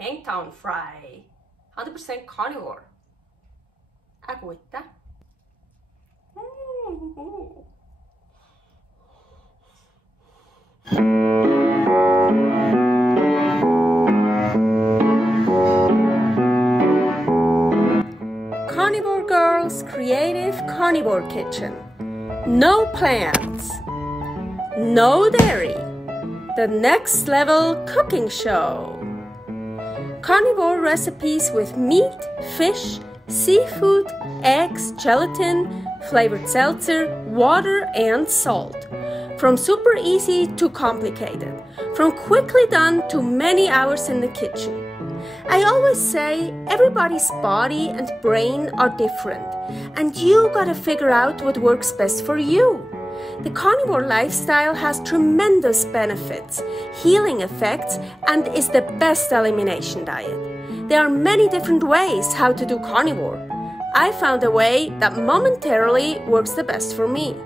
Hangtown Fry, 100% carnivore. Agüita. Carnivore Girl's Creative Carnivore Kitchen. No plants, no dairy. The next level cooking show. Carnivore recipes with meat, fish, seafood, eggs, gelatin, flavored seltzer, water, and salt. From super easy to complicated. From quickly done to many hours in the kitchen. I always say everybody's body and brain are different, and you gotta figure out what works best for you. The carnivore lifestyle has tremendous benefits, healing effects, and is the best elimination diet. There are many different ways how to do carnivore. I found a way that momentarily works the best for me.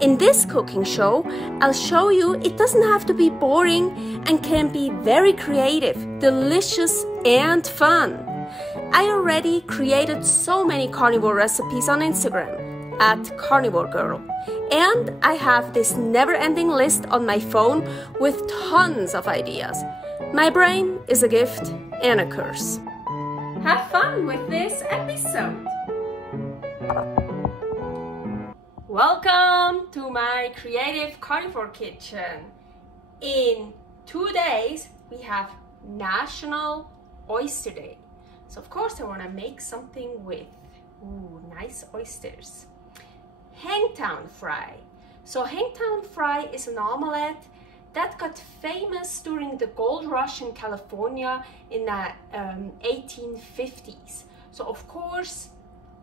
In this cooking show, I'll show you it doesn't have to be boring and can be very creative, delicious, and fun. I already created so many carnivore recipes on Instagram @karnivorgirl, and I have this never-ending list on my phone with tons of ideas. My brain is a gift and a curse. Have fun with this episode. Welcome to my creative carnivore kitchen. In 2 days we have National Oyster Day. So of course I want to make something with nice oysters. Hangtown Fry. So Hangtown Fry is an omelette that got famous during the gold rush in California in the 1850s. So of course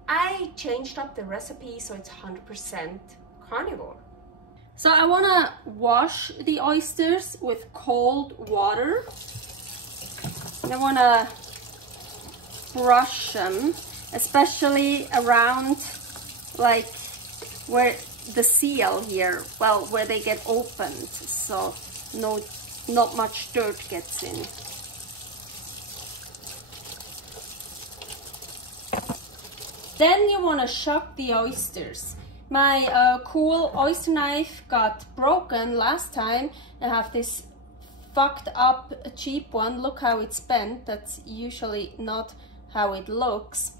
I changed up the recipe so it's 100% carnivore. So I want to wash the oysters with cold water. And I want to brush them, especially around like where the seal here, well, where they get opened, so not much dirt gets in. Then you want to shuck the oysters. My cool oyster knife got broken last time. I have this fucked up cheap one. Look how it's bent. That's usually not how it looks.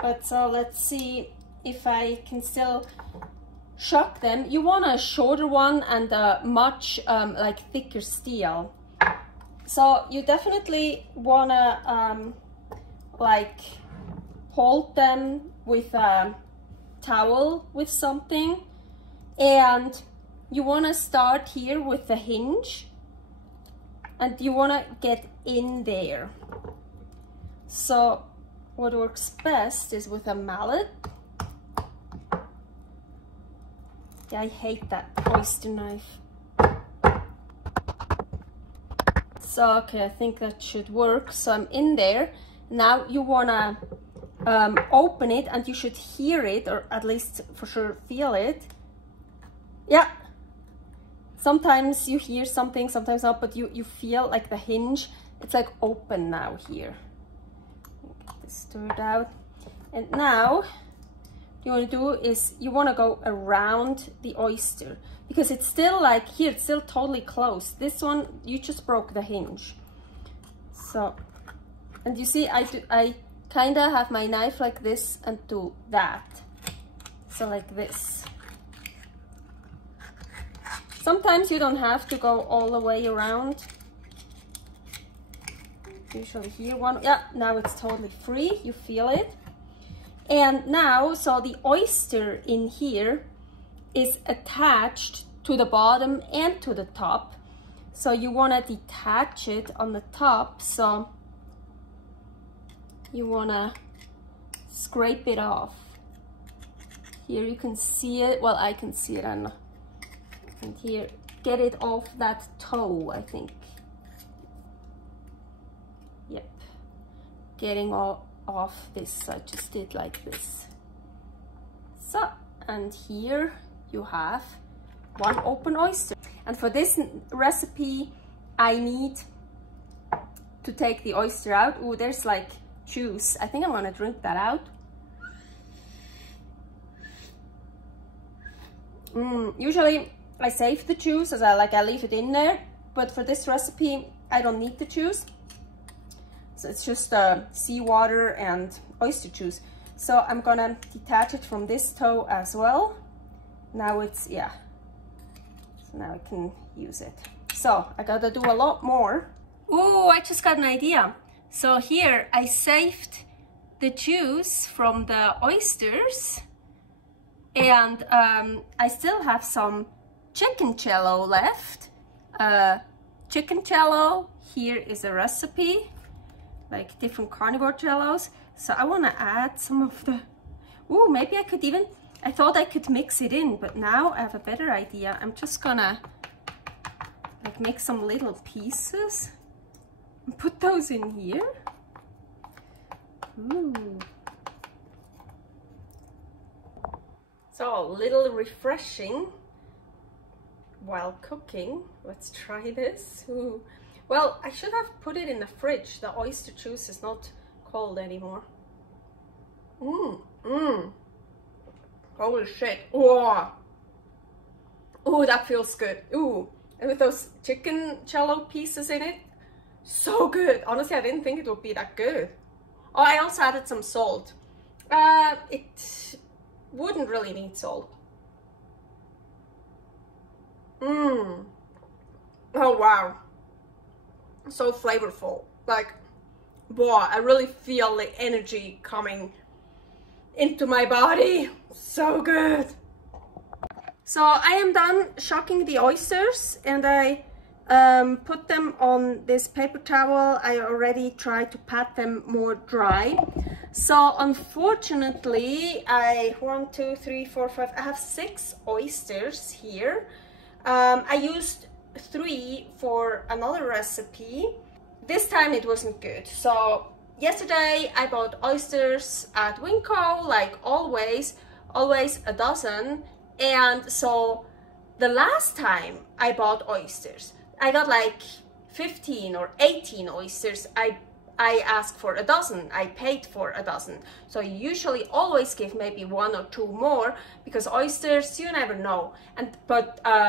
But so let's see if I can still shuck them. You want a shorter one and a much like thicker steel. So you definitely wanna like hold them with a towel with something, and you want to start here with the hinge and you want to get in there. So what works best is with a mallet. Yeah, I hate that oyster knife. So okay, I think that should work. So I'm in there. Now you want to open it, and you should hear it, or at least for sure feel it. Yeah, sometimes you hear something, sometimes not, but you feel like the hinge, it's like open now here. Get this stirred out. And now what you want to do is you want to go around the oyster, because it's still like here, it's still totally closed. This one, you just broke the hinge. So, and you see I kind of have my knife like this and do that. So like this. Sometimes you don't have to go all the way around. Usually here one, yeah, now it's totally free, you feel it. And now, so the oyster in here is attached to the bottom and to the top. So you want to detach it on the top, so you want to scrape it off. Here you can see it, well, I can see it, and here, get it off that toe, I think. Yep, getting all off this, I just did like this. So, and here you have one open oyster. And for this recipe, I need to take the oyster out. Ooh, there's like juice. I think I'm gonna drink that out. Usually I save the juice as I leave it in there, but for this recipe I don't need the juice. So it's just seawater and oyster juice. So I'm gonna detach it from this toe as well. Now it's, yeah. So now I can use it. So I gotta do a lot more. Oh, I just got an idea. So here I saved the juice from the oysters, and I still have some chicken cello left. Chicken cello, here is a recipe, like different carnivore cellos. So I want to add some of the, ooh, maybe I could even, I thought I could mix it in, but now I have a better idea. I'm just gonna like make some little pieces and put those in here. Ooh. So a little refreshing while cooking. Let's try this. Ooh. Well, I should have put it in the fridge. The oyster juice is not cold anymore. Holy shit. Oh, oh, that feels good. Ooh, and with those chicken cello pieces in it, so good. Honestly, I didn't think it would be that good. Oh, I also added some salt. It wouldn't really need salt. Oh wow, so flavorful. Like, wow, I really feel the energy coming into my body. So good. So I am done shucking the oysters, and I put them on this paper towel. I already tried to pat them more dry. So unfortunately, I have 6 oysters here. I used 3 for another recipe. This time it wasn't good. So yesterday I bought oysters at Winco, like always a dozen. And so the last time I bought oysters, I got like 15 or 18 oysters. I asked for a dozen, I paid for a dozen. So you usually always give maybe 1 or 2 more, because oysters, you never know.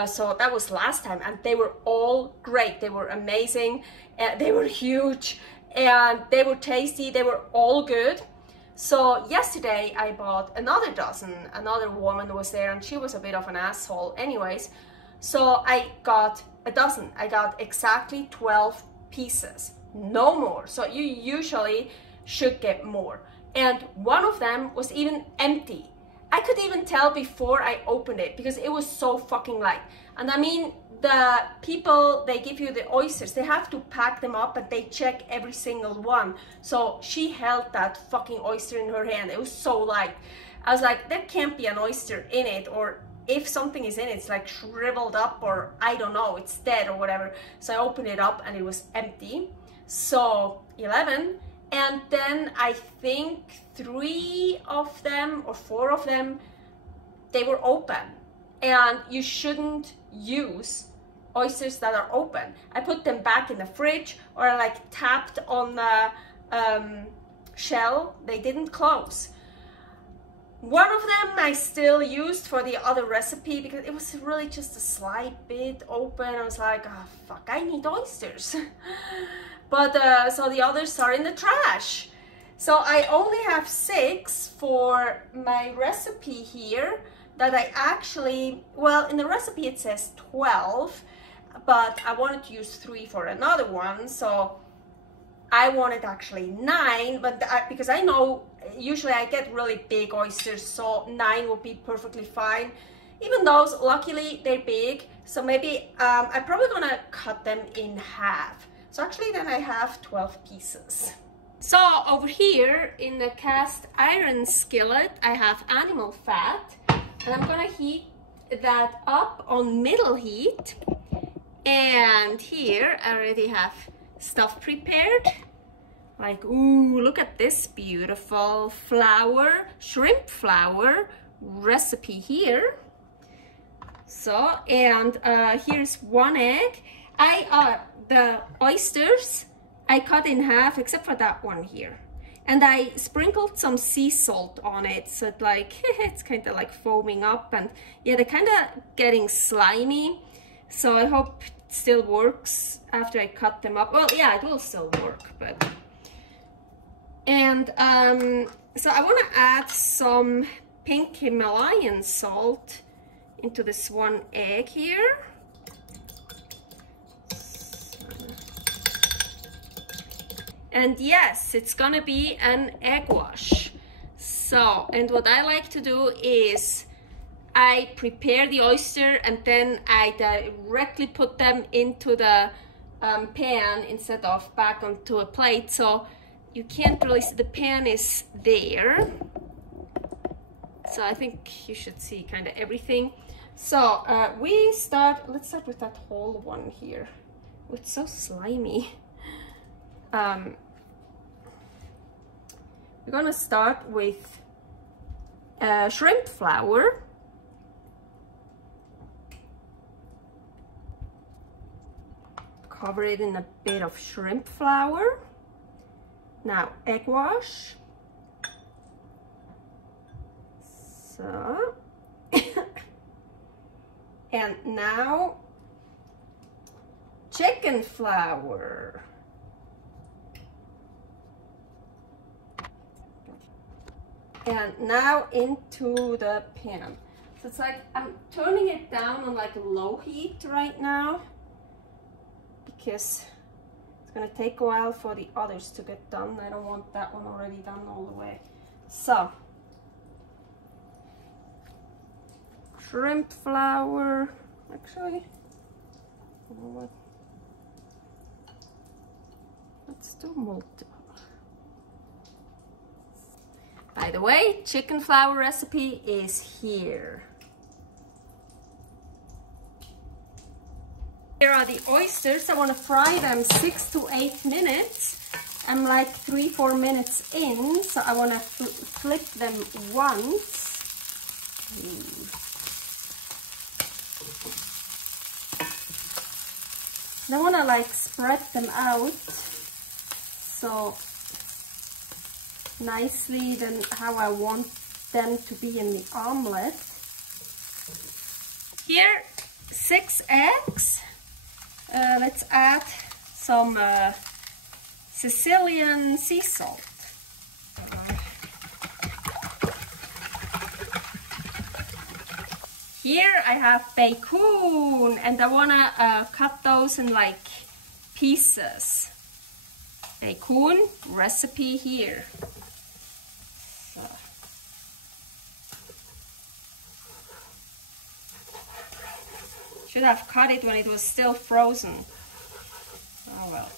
So that was last time, and they were all great. They were amazing, they were huge, and they were tasty, they were all good. So yesterday I bought another dozen. Another woman was there, and she was a bit of an asshole anyways. So I got a dozen. I got exactly 12 pieces. No more. So you usually should get more. And one of them was even empty. I could even tell before I opened it, because it was so fucking light. And I mean, the people, they give you the oysters, they have to pack them up, and they check every single one. So she held that fucking oyster in her hand. It was so light. I was like, there can't be an oyster in it, or if something is in it, it's like shriveled up, or I don't know, it's dead or whatever. So I opened it up and it was empty. So 11, and then I think 3 of them or 4 of them, they were open, and you shouldn't use oysters that are open. I put them back in the fridge, or I like tapped on the shell. They didn't close. One of them I still used for the other recipe, because it was really just a slight bit open. I was like, oh fuck, I need oysters. But so the others are in the trash. So I only have 6 for my recipe here that I actually, well, in the recipe it says 12, but I wanted to use 3 for another one. So I wanted actually 9, but because I know usually I get really big oysters, so 9 would be perfectly fine. Even those, luckily they're big, so maybe I'm probably gonna cut them in half. So actually then I have 12 pieces. So over here in the cast iron skillet, I have animal fat, and I'm gonna heat that up on middle heat. And here I already have stuff prepared. Like, ooh, look at this beautiful flour, shrimp flour recipe here. So, and here's 1 egg. The oysters, I cut in half, except for that one here. And I sprinkled some sea salt on it, so it like, it's kind of like foaming up, and yeah, they're kind of getting slimy. So I hope it still works after I cut them up. Well, yeah, it will still work, but. And so I want to add some pink Himalayan salt into this one egg here. And yes, it's gonna be an egg wash. So, and what I like to do is I prepare the oyster and then I directly put them into the pan instead of back onto a plate. So you can't really see, the pan is there. So I think you should see kind of everything. So let's start with that whole one here. Oh, it's so slimy. We're gonna start with shrimp flour. Cover it in a bit of shrimp flour. Now egg wash. So, and now chicken flour. And now into the pan. So it's like I'm turning it down on like low heat right now because it's gonna take a while for the others to get done. I don't want that one already done all the way. So shrimp flour, actually, you know what? Let's do multiple. By the way, chicken flour recipe is here. Here are the oysters. I want to fry them 6 to 8 minutes. I'm like 3-4 minutes in, so I want to flip them once. I want to like spread them out so nicely than how I want them to be in the omelette. Here, 6 eggs. Let's add some Sicilian sea salt. Here I have Bacoon, and I wanna cut those in like pieces. Bacoon recipe here. So. Should have cut it when it was still frozen. Oh well.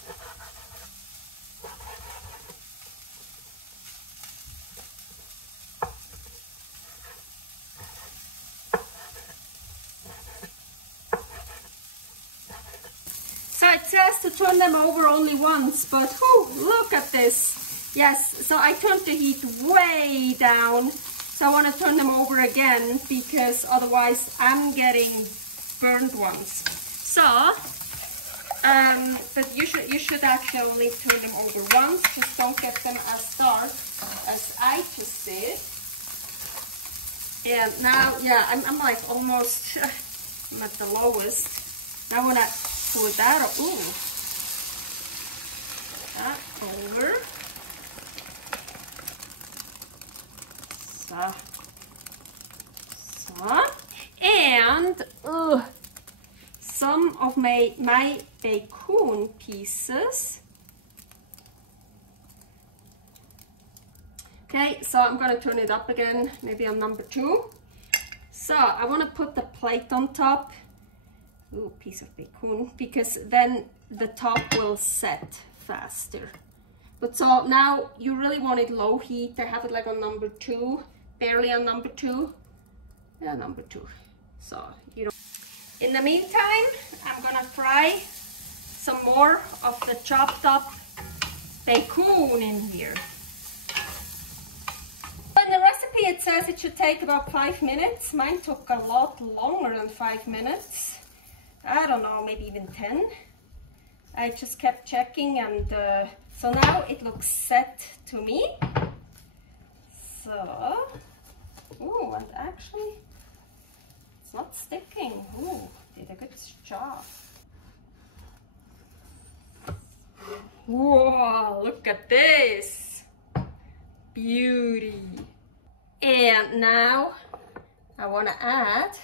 So it says to turn them over only once, but whew, look at this. Yes, so I turned the heat way down. So I want to turn them over again because otherwise I'm getting burned ones. So, but you should actually only turn them over once. Just don't get them as dark as I just did. And now, yeah, I'm like almost I'm at the lowest. Now when I pull that up, ooh, that over. So, and some of my Bacoon pieces. Okay, so I'm gonna turn it up again, maybe on number 2. So I want to put the plate on top. Ooh, piece of Bacoon, because then the top will set faster. But so now you really want it low heat. I have it like on number 2, barely on number 2. Yeah, number 2. So you know. In the meantime, I'm gonna fry some more of the chopped up Bacoon in here. In the recipe it says it should take about 5 minutes. Mine took a lot longer than 5 minutes. I don't know, maybe even 10. I just kept checking, and so now it looks set to me. So, ooh, and actually it's not sticking. Ooh, did a good job. Whoa, look at this beauty. And now I want to add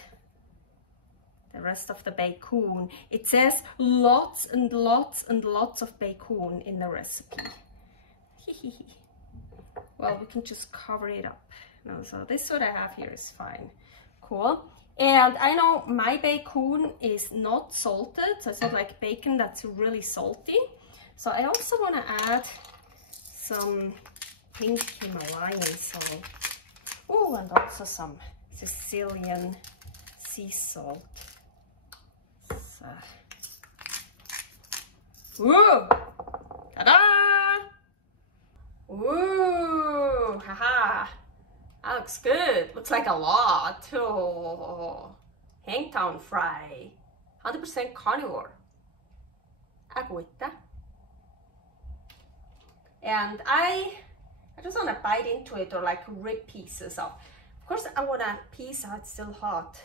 the rest of the Bacoon. It says lots and lots and lots of Bacoon in the recipe. Well, we can just cover it up. No, so this what I have here is fine. Cool. And I know my Bacoon is not salted, so it's not like bacon that's really salty. So I also want to add some pink Himalayan salt. Oh, and also some Sicilian sea salt. So. Ooh! Ta-da! Ooh! Haha! That looks good. Looks like a lot. Oh. Hangtown Fry. 100% carnivore. Agüita. And I just want to bite into it or like rip pieces off. Of course, I want a piece. Oh, it's still hot.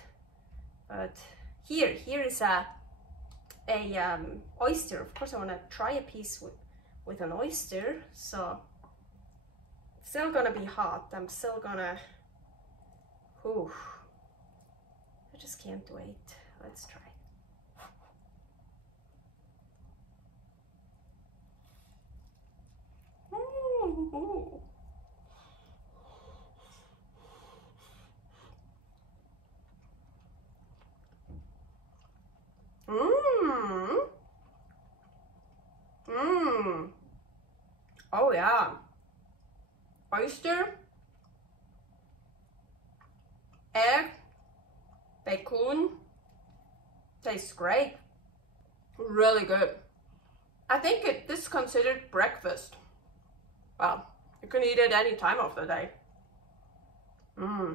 But here is a oyster. Of course, I want to try a piece with an oyster. So it's still gonna be hot. I'm still gonna. Whew. I just can't wait. Let's try. Ooh. Oh yeah. Oyster, egg, Bacoon. Tastes great. Really good. I think this is considered breakfast. Well, you can eat it any time of the day. Oh.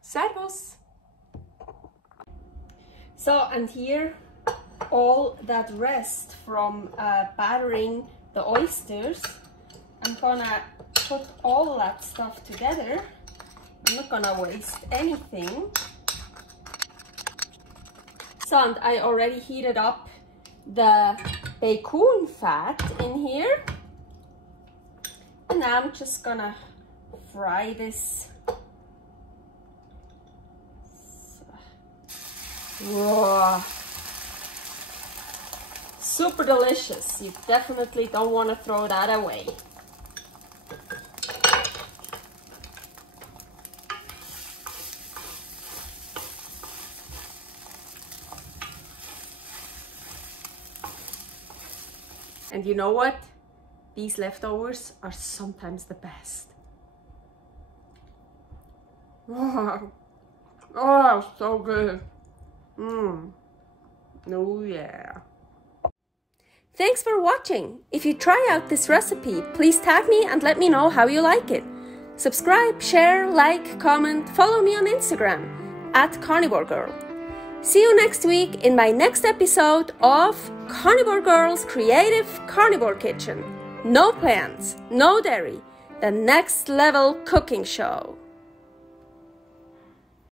Servus. So, and here, all that rest from battering the oysters, I'm gonna put all that stuff together. I'm not gonna waste anything. So, and I already heated up the Bacoon fat in here. And now I'm just gonna fry this. Whoa. Super delicious. You definitely don't want to throw that away. And you know what? These leftovers are sometimes the best. Oh, so good. Oh yeah. Thanks for watching. If you try out this recipe, please tag me and let me know how you like it. Subscribe, share, like, comment, follow me on Instagram @karnivorgirl. See you next week in my next episode of Carnivore Girl's Creative Carnivore Kitchen. No plants, no dairy, the next level cooking show.